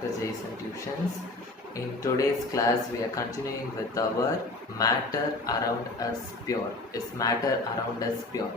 The Jayson tuitions. In today's class, we are continuing with our matter around us pure. Is matter around us pure?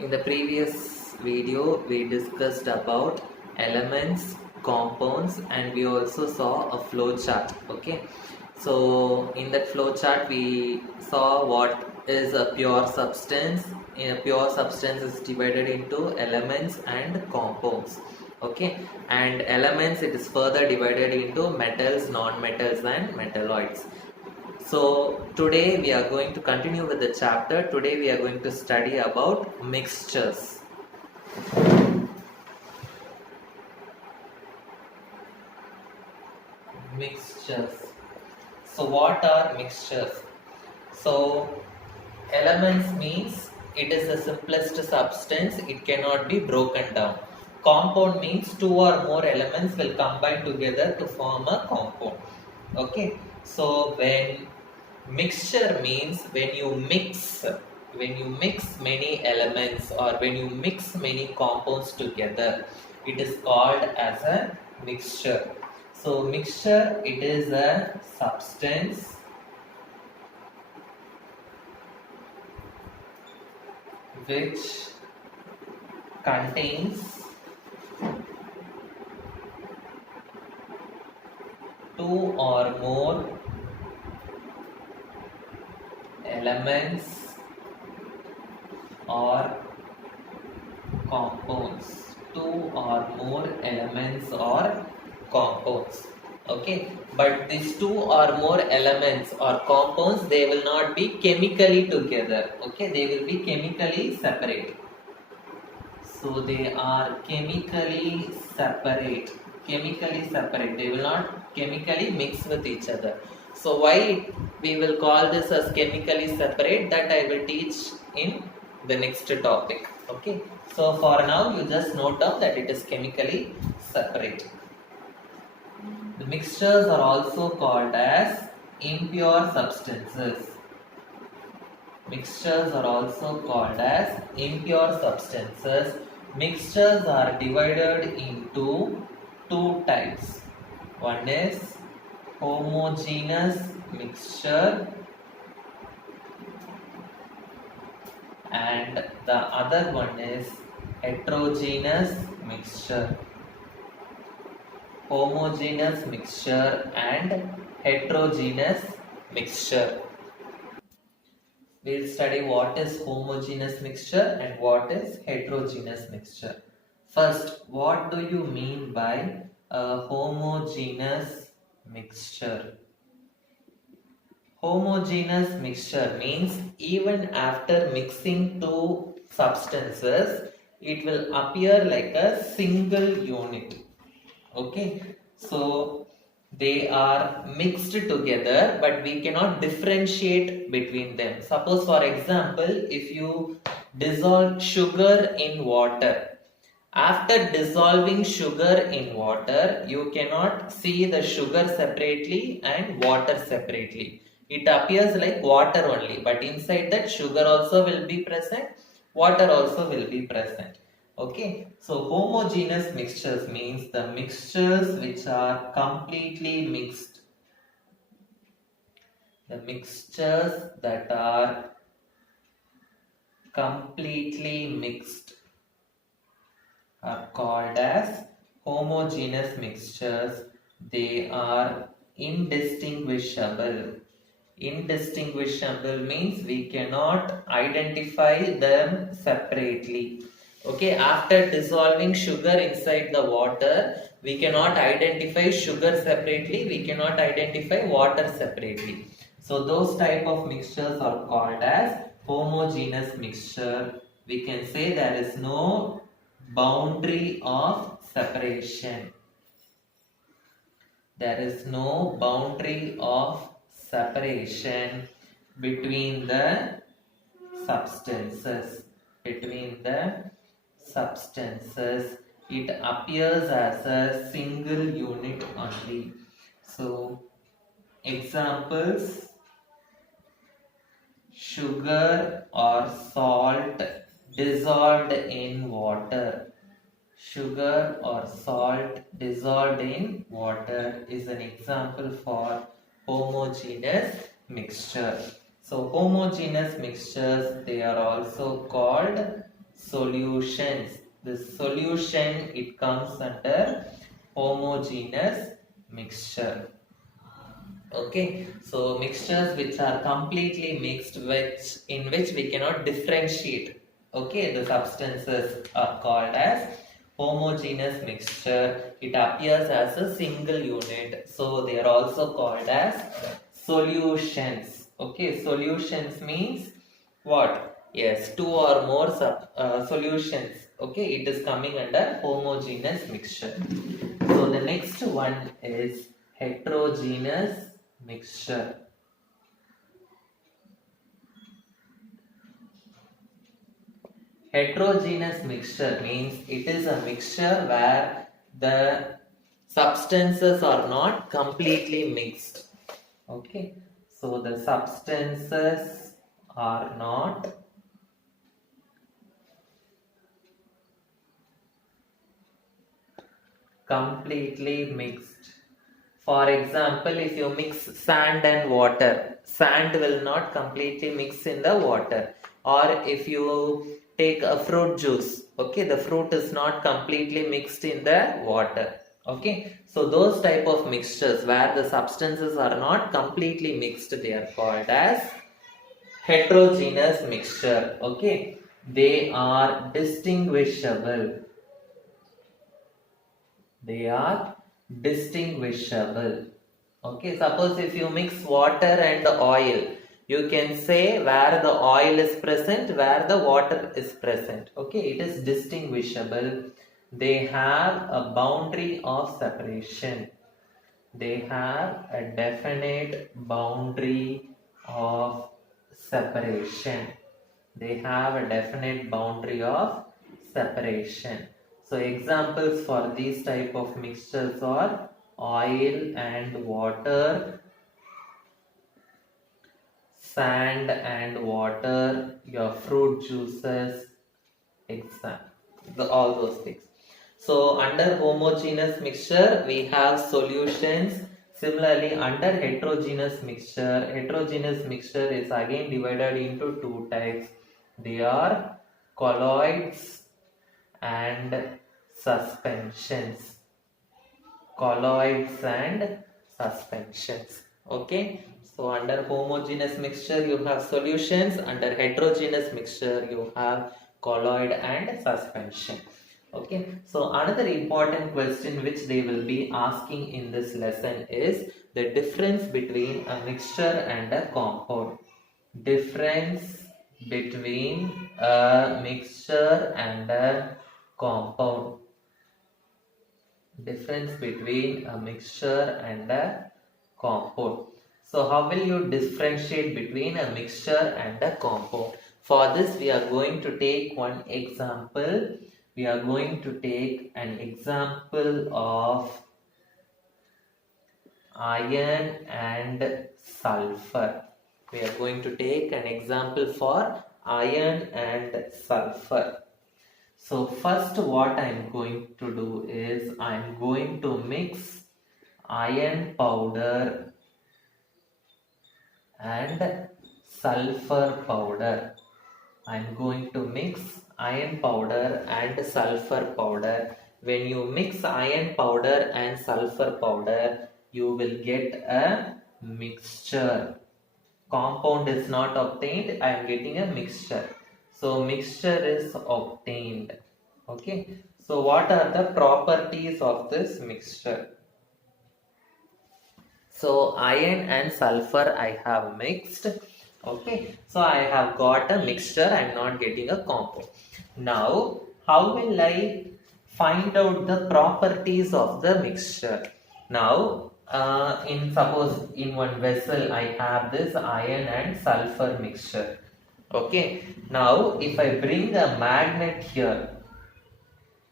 In the previous video, we discussed about elements, compounds, and we also saw a flow chart. Okay, so in that flow chart, we saw what is a pure substance. A pure substance is divided into elements and compounds. Okay, and elements, it is further divided into metals, non-metals, and metalloids. So today we are going to continue with the chapter. Today we are going to study about mixtures. Mixtures. So what are mixtures? So elements means it is the simplest substance, it cannot be broken down. Compound means two or more elements will combine together to form a compound. Okay, so when mixture means when you mix many elements or when you mix many compounds together, it is called as a mixture. So mixture, it is a substance which contains two or more elements or compounds. Two or more elements or compounds. Okay, but these two or more elements or compounds, they will not be chemically together. Okay, they will be chemically separate. So they are chemically separate. Chemically separate. They will not chemically mix with each other. So why we will call this as chemically separate, that I will teach in the next topic. Okay. So for now, you just note down that it is chemically separate. The mixtures are also called as impure substances. Mixtures are also called as impure substances. Mixtures are divided into two types. One is homogeneous mixture and the other one is heterogeneous mixture. Homogeneous mixture and heterogeneous mixture. We'll study what is homogeneous mixture and what is heterogeneous mixture. First, what do you mean by a homogeneous mixture? Homogeneous mixture means even after mixing two substances, it will appear like a single unit. Okay, so they are mixed together, but we cannot differentiate between them. Suppose, for example, if you dissolve sugar in water, after dissolving sugar in water, you cannot see the sugar separately and water separately. It appears like water only, but inside that sugar also will be present, water also will be present. Okay, so homogeneous mixtures means the mixtures which are completely mixed. The mixtures that are completely mixed are called as homogeneous mixtures. They are indistinguishable. Indistinguishable means we cannot identify them separately. Okay, after dissolving sugar inside the water, we cannot identify sugar separately, we cannot identify water separately. So those type of mixtures are called as homogeneous mixture. We can say there is no boundary of separation. There is no boundary of separation between the substances. Between the substances, it appears as a single unit only. So, examples: sugar or salt dissolved in water. Sugar or salt dissolved in water is an example for homogeneous mixture. So homogeneous mixtures, they are also called solutions. The solution, it comes under homogeneous mixture. Okay, so mixtures which are completely mixed, which in which we cannot differentiate. Okay, the substances are called as homogeneous mixture. It appears as a single unit, so they are also called as solutions. Okay, solutions means what? Yes, two or more solutions. Okay, it is coming under homogeneous mixture. So the next one is heterogeneous mixture. Heterogeneous mixture means it is a mixture where the substances are not completely mixed. Okay, so the substances are not completely mixed. For example, if you mix sand and water, sand will not completely mix in the water. Or if you take a fruit juice, okay, the fruit is not completely mixed in the water. Okay, so those type of mixtures where the substances are not completely mixed, they are called as heterogeneous mixture. Okay, they are distinguishable. They are distinguishable. Okay, suppose if you mix water and oil, you can say where the oil is present, where the water is present. Okay, it is distinguishable. They have a boundary of separation. They have a definite boundary of separation. They have a definite boundary of separation. So examples for these type of mixtures are oil and water, sand and water, your fruit juices, all those things. So under homogeneous mixture we have solutions. Similarly, under heterogeneous mixture is again divided into two types. They are colloids and suspensions. Colloids and suspensions. Okay. So under homogeneous mixture you have solutions. Under heterogeneous mixture you have colloid and suspension. Okay, so another important question which they will be asking in this lesson is the difference between a mixture and a compound. Difference between a mixture and a compound. Difference between a mixture and a compound. So how will you differentiate between a mixture and a compound? For this we are going to take one example. We are going to take an example of iron and sulfur. We are going to take an example for iron and sulfur. So first what I am going to do is I am going to mix iron powder and sulfur powder. I am going to mix iron powder and sulfur powder. When you mix iron powder and sulfur powder, you will get a mixture. Compound is not obtained, I am getting a mixture. So mixture is obtained. Okay. So what are the properties of this mixture? So iron and sulfur I have mixed. Okay, so I have got a mixture, I am not getting a compound. Now, how will I find out the properties of the mixture? Now, suppose in one vessel I have this iron and sulfur mixture. Okay, now if I bring a magnet here,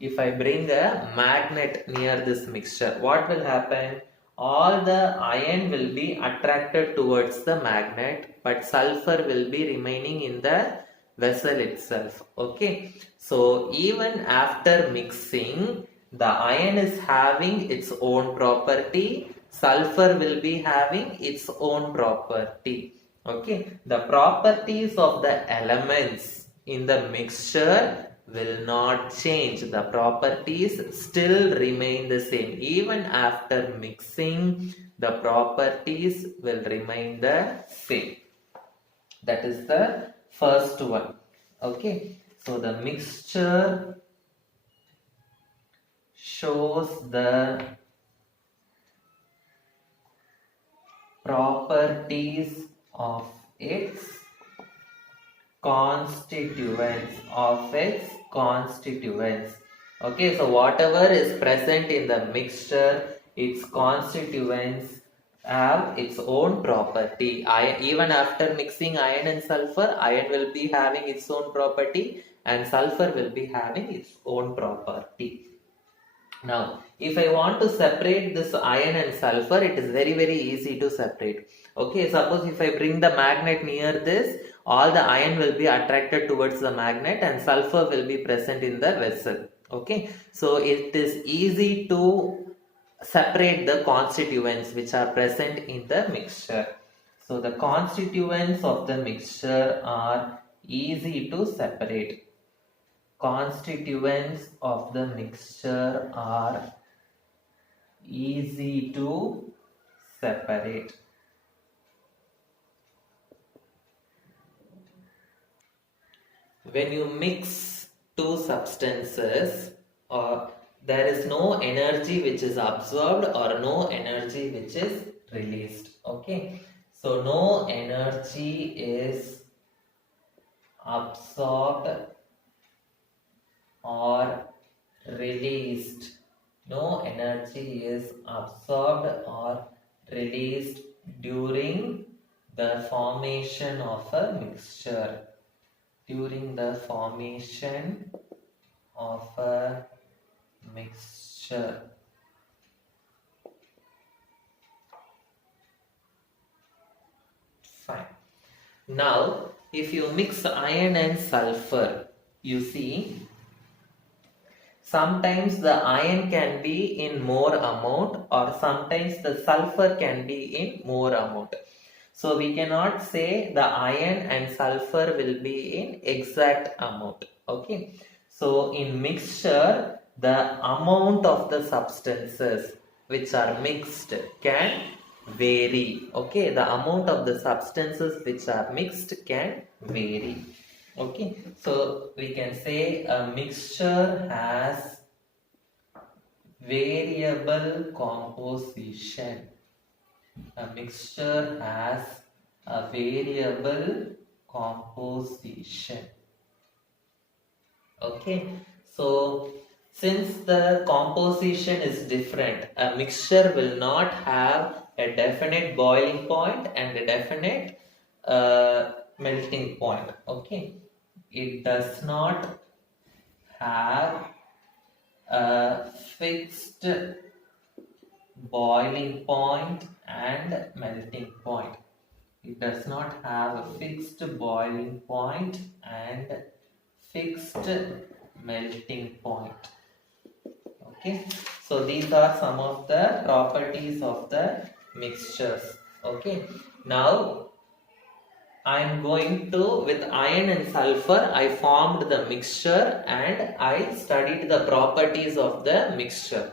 if I bring a magnet near this mixture, what will happen? All the iron will be attracted towards the magnet, but sulfur will be remaining in the vessel itself. Okay, so even after mixing, the iron is having its own property, sulfur will be having its own property. Okay, the properties of the elements in the mixture will not change. The properties still remain the same. Even after mixing, the properties will remain the same. That is the first one. Okay, so the mixture shows the properties of its constituents. Okay, so whatever is present in the mixture, its constituents have its own property. Even after mixing iron and sulfur, iron will be having its own property and sulfur will be having its own property. Now, if I want to separate this iron and sulfur, it is very easy to separate. Okay, suppose if I bring the magnet near this, all the iron will be attracted towards the magnet and sulfur will be present in the vessel. Okay, so it is easy to separate the constituents which are present in the mixture. So the constituents of the mixture are easy to separate. Constituents of the mixture are easy to separate. When you mix two substances, there is no energy which is absorbed or no energy which is released. Okay, so no energy is absorbed or released. No energy is absorbed or released during the formation of a mixture. During the formation of a mixture. Fine. Now, if you mix iron and sulfur, you see, sometimes the iron can be in more amount or sometimes the sulfur can be in more amount. So we cannot say the iron and sulfur will be in exact amount. Okay. So in mixture, the amount of the substances which are mixed can vary. Okay. The amount of the substances which are mixed can vary. Okay. So we can say a mixture has variable composition. A mixture has a variable composition. Okay, so since the composition is different, a mixture will not have a definite boiling point and a definite melting point. Okay, it does not have a fixed boiling point and melting point. It does not have a fixed boiling point and fixed melting point. Okay, so these are some of the properties of the mixtures. Okay, now I am going to, with iron and sulfur, I formed the mixture and I studied the properties of the mixture.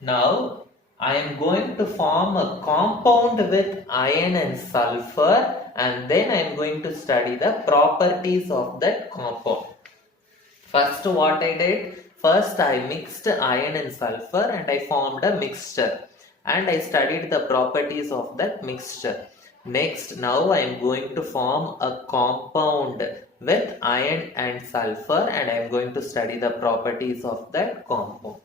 Now I am going to form a compound with iron and sulfur and then I am going to study the properties of that compound. First what I did, first I mixed iron and sulfur and I formed a mixture and I studied the properties of that mixture. Next, now I am going to form a compound with iron and sulfur and I am going to study the properties of that compound.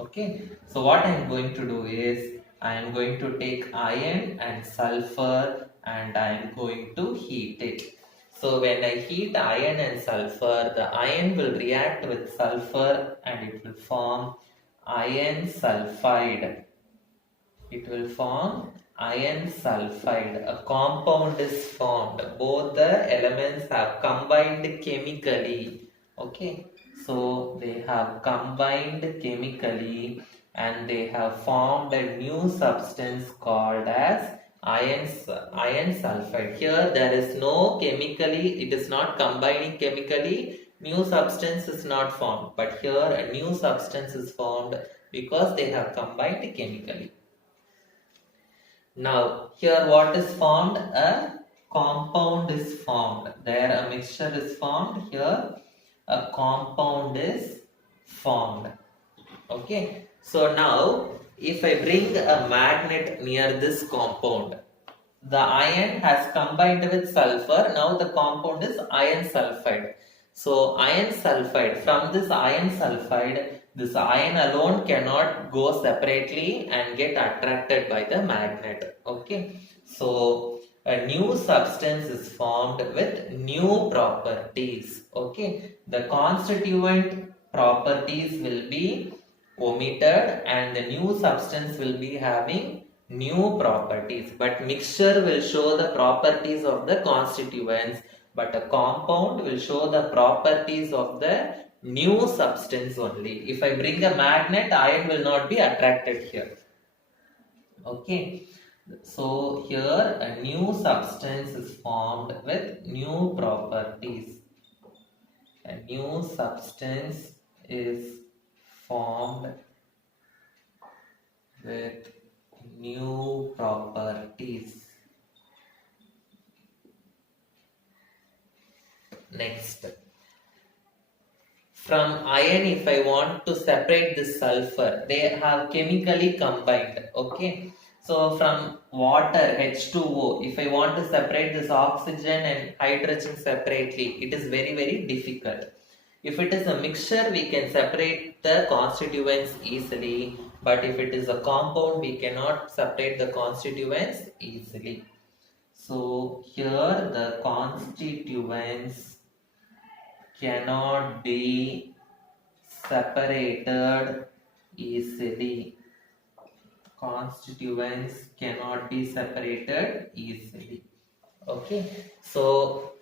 Okay, so what I am going to do is I am going to take iron and sulfur and I am going to heat it. So when I heat iron and sulfur, the iron will react with sulfur and it will form iron sulfide. It will form iron sulfide, a compound is formed. Both the elements have combined chemically. Okay, so they have combined chemically and they have formed a new substance called as iron sulfide. Here there is no chemically, it is not combining chemically, new substance is not formed, but here a new substance is formed because they have combined chemically. Now, here what is formed? A compound is formed. There a mixture is formed. Here a compound is formed. Okay. So now, if I bring a magnet near this compound, the iron has combined with sulfur. Now the compound is iron sulfide. So iron sulfide, from this iron sulfide, this iron alone cannot go separately and get attracted by the magnet. Okay. So a new substance is formed with new properties. Okay. The constituent properties will be omitted and the new substance will be having new properties, but mixture will show the properties of the constituents, but a compound will show the properties of the new substance only. If I bring a magnet, iron will not be attracted here. Okay, so here a new substance is formed with new properties. A new substance is formed with new properties. Next, from iron, if I want to separate the sulfur, they have chemically combined. Okay, so from water H2O, if I want to separate this oxygen and hydrogen separately, it is very difficult. If it is a mixture, we can separate the constituents easily, but if it is a compound, we cannot separate the constituents easily. So here the constituents cannot be separated easily. Constituents cannot be separated easily. Okay, so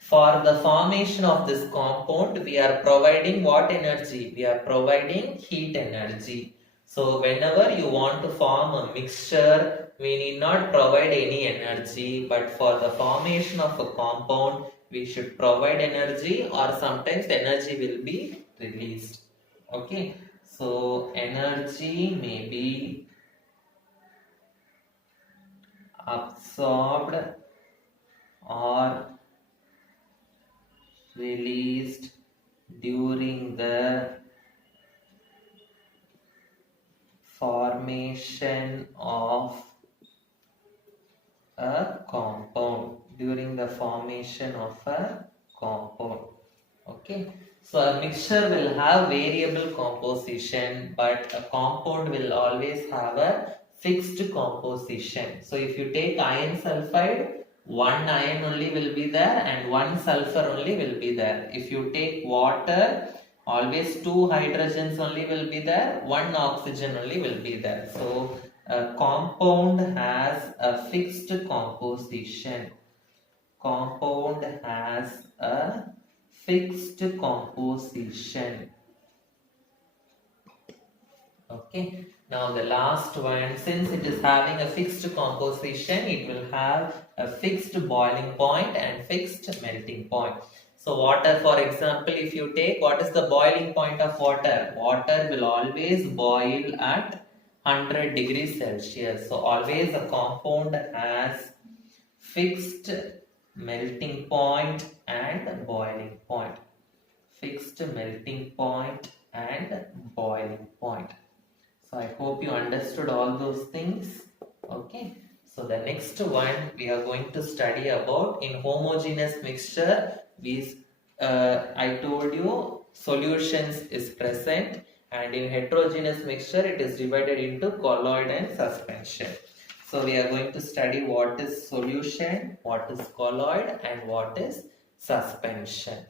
for the formation of this compound, we are providing what energy? We are providing heat energy. So whenever you want to form a mixture, we need not provide any energy, but for the formation of a compound, we should provide energy, or sometimes energy will be released. Okay, so energy may be absorbed or released during the formation of a compound. Okay, so a mixture will have variable composition, but a compound will always have a fixed composition. So if you take iron sulfide, one iron only will be there and one sulfur only will be there. If you take water, always two hydrogens only will be there, one oxygen only will be there. So a compound has a fixed composition. Compound has a fixed composition. Okay, now the last one, since it is having a fixed composition, it will have a fixed boiling point and fixed melting point. So water, for example, if you take, what is the boiling point of water? Water will always boil at 100 degrees Celsius. So always a compound has fixed melting point and boiling point. Fixed melting point and boiling point. So I hope you understood all those things. Okay. So the next one we are going to study about in homogeneous mixture. I told you solutions is present, and in heterogeneous mixture it is divided into colloid and suspension. So we are going to study what is solution, what is colloid, and what is suspension.